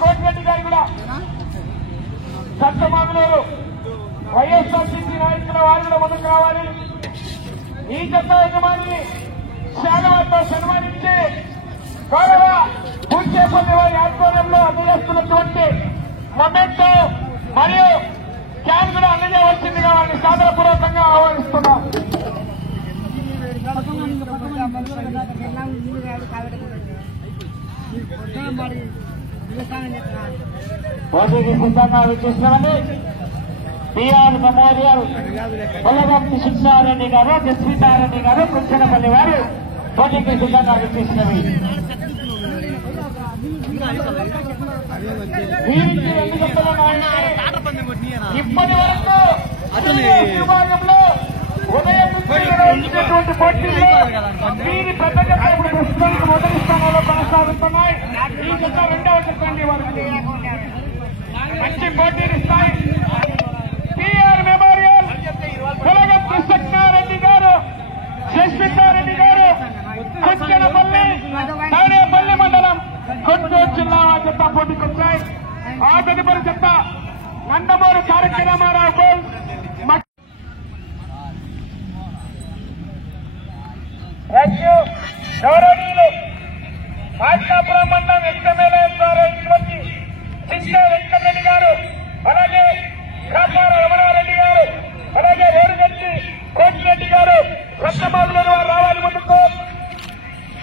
కోటిరెడ్డి గారు కూడా చట్టమామూలు వైఎస్ఆర్సీపీ నాయకుల వారు కూడా ముందుకు రావాలి. ఈ చట్ట యజమానిని శాలువాతో సన్మానించి గౌరవ పూజేపల్లి వారి ఆధ్వర్యంలో అందజేస్తున్నటువంటి మొమెంటో మరియు క్యాన్ కూడా అందజేయవలసిందిగా వారిని సాదరపూర్వకంగా ఆహ్వానిస్తున్నాం. పోటీకి సిద్ధంగా విచ్చేసినామని పిఆర్ మెమోరియల్ పొలగంటి శిక్షారెడ్డి గారు, జస్వితారెడ్డి గారు, కృష్ణపల్లి వారు పోటీకి సిద్ధంగా విచ్చేసినవి. ఇప్పటి వరకు విభాగంలో ఉదయం నుంచి పోటీల్లో వీరి పెద్ద జత ఇప్పుడు ప్రస్తుతానికి మొదటి స్థానంలో కొనసాగుతున్నాయి. ఈ జత రెండవ జతండి వారికి మంచి పోటీనిస్తాయి. పిఆర్ మెమోరియల్ పొలగంటి శిక్షారెడ్డి గారు, జస్వితారెడ్డి గారు, కొచ్చెనపల్లి తాడేపల్లి మండలం గుంటూరు జిల్లా జత పోటీకి వచ్చాయి. ఆ తదుపరి జత నందమూరి తారక రామారావు గోల్స్ గౌరవనీయులు మార్కాపురం మండలం ఎక్స్ఎమ్మెల్యే ద్వారా ఇటువంటి చింత వెంకటరెడ్డి గారు, అలాగే కాపార రమణారెడ్డి గారు, అలాగే వేరుగంటి కోటిరెడ్డి గారు రత్నమాదులను వారు రావాలి ముందుకు.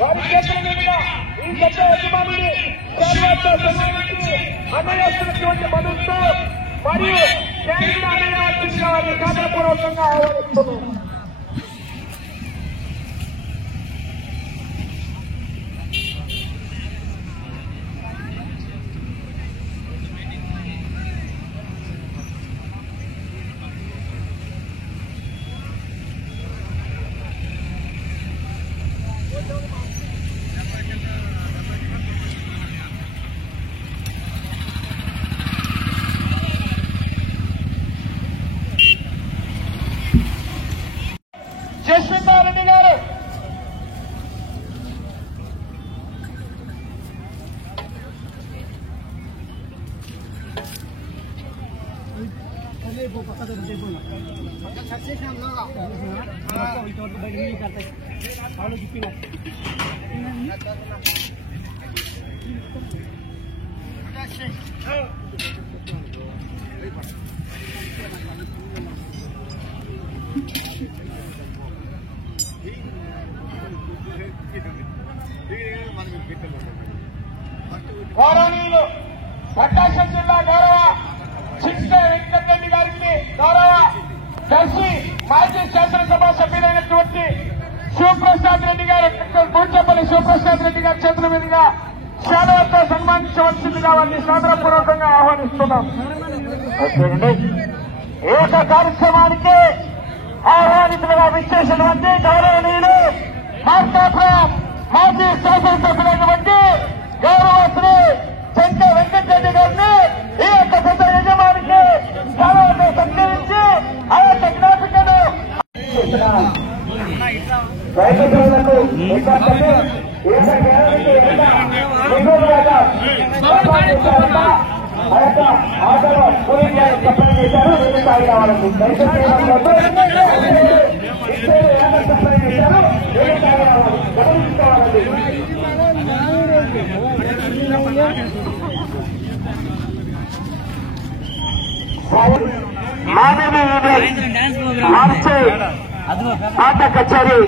వారి చేతుల మీదుగా ఈ జత యజమానిని శాలువాతో సన్మానించి అందజేస్తున్నటువంటి మధుతో మరియు కేంద్ర అందజేయాల్సిందిగా వారిని సాదరపూర్వకంగా ఆహ్వానిస్తున్నాం. జస్వితారెడ్డి గారు, గౌరవనీయులు ప్రకాశం జిల్లా గౌరవ చింత వెంకటరెడ్డి గారికి, గౌరవ దర్శి మాజీ శాసనసభ సభ్యులైనటువంటి శివప్రసాద్ రెడ్డి గారు, పూచపల్లి శివప్రసాద్ రెడ్డి గారి చేతుల మీదుగా శాలువాతో సన్మానించవలసిందిగా వారిని సాదరపూర్వకంగా ఆహ్వానిస్తున్నాం. ఈ యొక్క కార్యక్రమానికి ఆహ్వానితులుగా విచ్చేసినటువంటి గౌరవనీయులు మార్కాపురం మాజీ శాసనసభ్యులైనటువంటి గౌరవ శ్రీ చింత వెంకటరెడ్డి గారిని ఈ యొక్క పెద్ద యజమానికి శాలువాతో సత్కరించి ఆ యొక్క జ్ఞాపికను రైతులకు ఆటలో సప్లై చేశారు. సాగి రావాలండి. సప్లై చేశారు. సాగి రావాలి. గమనించుకోవాలండి. ఆట కచేరీ